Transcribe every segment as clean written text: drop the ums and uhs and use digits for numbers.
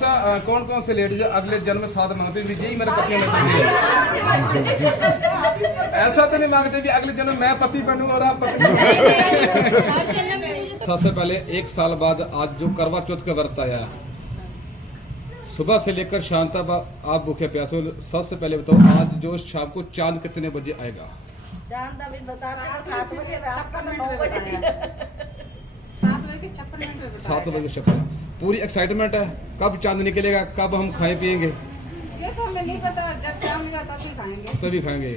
कौन कौन से लेडीज अगले जन्म में साथ मांगते हैं यही मेरे पति होना चाहिए? ऐसा तो नहीं मांगते भी अगले जन्म मैं पति बनूं और आप पत्नी। सबसे पहले 1 साल बाद आज जो करवा चौथ का व्रत आया, सुबह से लेकर शाम तक आप भूखे प्यासे। सबसे पहले बताओ आज जो शाम को चांद कितने बजे आएगा? चांद अभी बताते हैं 7 बजे, 7 बजे 56। पूरी एक्साइटमेंट है, कब चांद निकलेगा, कब हम खाए पिएंगे? ये तो हमें नहीं पता, जब चांदेगा तभी खाएंगे। तभी खाएंगे।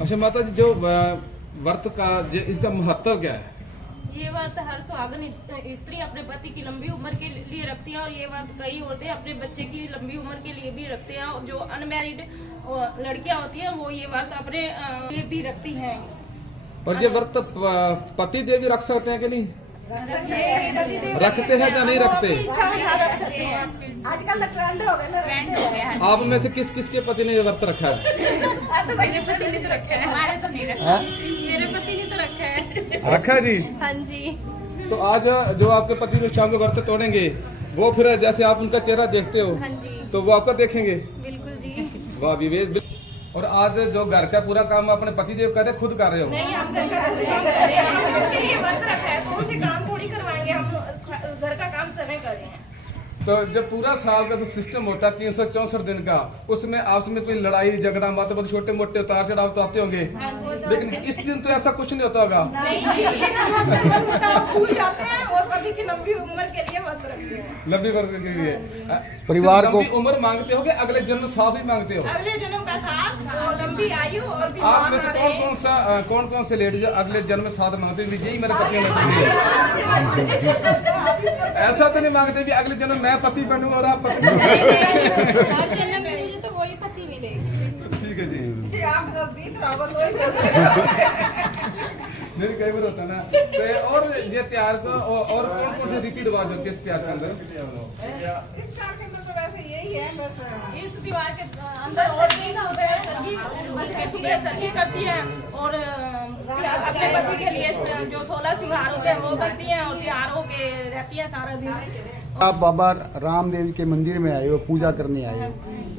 अच्छा माता जी, जो व्रत का इसका महत्व क्या है? ये व्रत हर सुहागन स्त्री अपने पति की लंबी उम्र के लिए रखती है, और ये व्रत कई औरतें अपने बच्चे की लंबी उम्र के लिए भी रखते हैं, और जो अनमैरिड लड़कियां होती हैं वो ये व्रत अपने लिए भी रखती हैं। और ये व्रत पति देव भी रख सकते हैं कि नहीं? रखते हैं या नहीं रखते? आजकल तो ट्रेंड हो गया ना, आप में से किस किस के पति ने ये व्रत रखा है? मेरे पति ने तो रखा है, हमारे तो नहीं रखा। मेरे पति ने तो रखा है। रखा है जी। हाँ जी। तो आज जो आपके पति जो शाम को व्रत तोड़ेंगे, वो फिर जैसे आप उनका चेहरा देखते हो, हाँ जी, तो वो आपका देखेंगे? बिल्कुल जी। वाह विवेक। और आज जो घर का पूरा काम अपने पति देव कर रहे, खुद कर रहे हो? नहीं, हम घर का काम कर रहे हैं, हम उनके लिए व्रत रखा है तो उनसे काम थोड़ी करवाएंगे, हम घर का काम समय कर रहे हैं। तो जब पूरा साल का जो सिस्टम होता है 364 दिन का, उसमें आपस में कोई लड़ाई झगड़ा माते बहुत छोटे मोटे उतार चढ़ाव तो आते होंगे, लेकिन इस दिन तो ऐसा कुछ नहीं होता होगा। भूल जाते हैं और पति की लंबी उम्र के लिए व्रत रखते हैं। लंबी वर्ग के लिए परिवार को लंबी उम्र मांगते हो कि अगले जन्म साथ ही मांगते हो? अगले जन्म का साथ और लंबी आयु और आप बीमार में से ना रहे। कौन कौन से लेडीज अगले जन्म में साथ मांगते हैं यही मेरे पति होना चाहिए? ऐसा तो नहीं मांगते भी अगले जन्म मैं पति बनूं और आप पत्नी। हर जन्म में मुझे तो वही पति मिलेगी। ठीक है जी। आप बीत रहा हो तो नहीं कई बार होता ना। तो और ये त्योहार को और कौन कौन से रीति रिवाज होते हैं इस त्योहार के अंदर? इस चार के अंदर तो वैसे यही है बस। इस दीवार के अंदर और दिन सुबह सरगी करती है, और अपने पति के लिए जो 16 श्रृंगार होते हैं वो करती हैं, और त्योहारों के रहती है सारा दिन। आप बाबा रामदेव के मंदिर में आए हो, पूजा करने आए हो,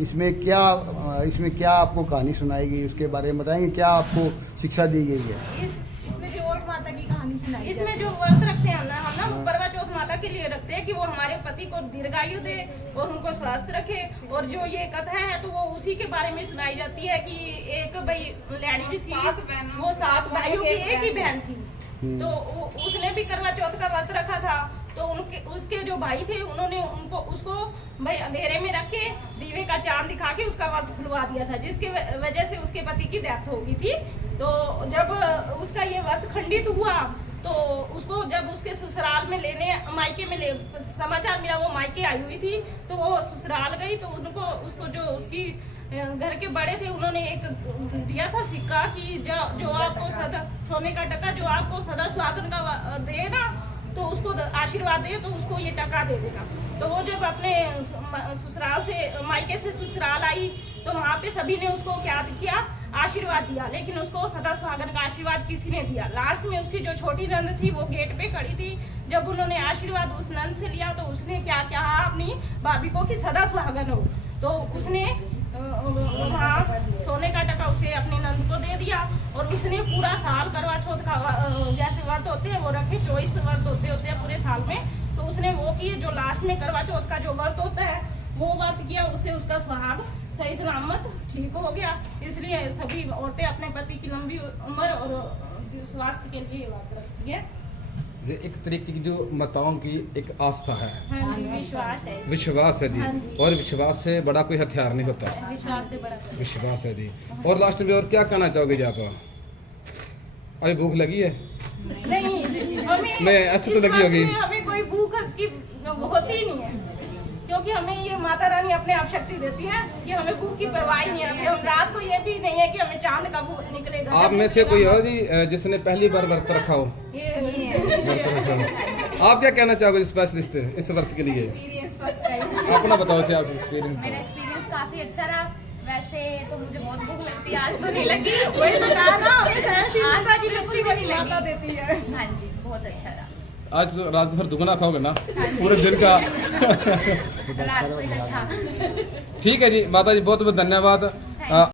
इसमें क्या आपको कहानी सुनाएगी, उसके बारे में बताएंगे? क्या आपको शिक्षा दी गई है? इसमें जो और माता की कहानी सुनाई, इसमें जो व्रत रखते हैं हम ना करवा चौथ माता के लिए रखते हैं कि वो हमारे पति को दीर्घायु दे और उनको स्वस्थ रखे। और जो ये कथा है तो वो उसी के बारे में सुनाई जाती है कि एक भाई लेडीज थी, वो 7 भाइयों की एक ही बहन थी, तो उसने भी करवा चौथ का व्रत रखा था। तो उसके जो भाई थे उन्होंने उसको भाई अंधेरे में रख के दीवे का चांद दिखा के उसका व्रत खुलवा दिया था, जिसके वजह से उसके पति की डेथ हो गई थी। तो जब उसका ये व्रत खंडित हुआ तो उसको जब उसके ससुराल में लेने मायके में समाचार मिला, वो मायके आई हुई थी, तो वो ससुराल गई तो उसको जो उसकी घर के बड़े थे उन्होंने एक दिया था सिक्का कि जो आपको सदा सोने का टका जो आपको सदा सुहागन का देगा तो उसको आशीर्वाद दे, तो उसको ये टका दे देगा। तो वो जब अपने ससुराल से मायके से ससुराल आई तो वहाँ पे सभी ने उसको क्या किया, आशीर्वाद दिया, लेकिन उसको सदा सुहागन का आशीर्वाद किसी ने दिया। लास्ट में उसकी जो छोटी नंद थी वो गेट पे खड़ी थी, जब उन्होंने आशीर्वाद उस नंद से लिया तो उसने क्या कहा अपनी भाभी को कि सदा सुहागन हो। तो उसने वहाँ सोने का टका उसे अपनी नंद को दे दिया, और उसने पूरा साल करवा चौथ का जैसे व्रत होते हैं वो रखे, 24 व्रत होते हैं पूरे साल में, तो उसने वो किए। जो लास्ट में करवा चौथ का जो व्रत होता है वो व्रत किया, उससे उसका सुहाग सही सलामत ठीक हो गया। इसलिए सभी औरतें अपने पति की लंबी उम्र और स्वास्थ्य के लिए व्रत रखती है। ये एक तरीके की जो माताओं की एक आस्था है, हाँ जी, विश्वास है, विश्वास है जी। हाँ जी। और विश्वास से बड़ा कोई हथियार नहीं होता, विश्वास से बड़ा विश्वास है जी। और लास्ट में और क्या कहना चाहोगे जी आप? अभी भूख लगी है? नहीं, हमें नहीं, ऐसे तो लगी होगी। हमें कोई भूख की होती ही नहीं है, क्योंकि हमें ये माता रानी अपने आप शक्ति देती है कि हमें भूख की परवाह ही नहीं है। अभी हम रात को ये भी नहीं है कि हमें चांद कब निकलेगा। आप में से कोई हो जी जिसने पहली बार व्रत रखा हो? आप क्या कहना चाहोगे स्पेशलिस्ट इस व्रत के लिए? अपना बताओ से आप एक्सपीरियंस। मेरा एक्सपीरियंस काफी अच्छा रहा। वैसे तो मुझे बहुत भूख लगती है, आज तो नहीं लगी। वही तो कहा ना, हमें आज सहनशीलता की शक्ति बिल्कुल बड़ी नहीं माता लगी। देती है। हाँ जी, बहुत अच्छा रहा। आज तो रात भर दुगना खाओगे ना पूरे दिन का। रात को इकट्ठा। ठीक है जी माता जी, बहुत बहुत धन्यवाद।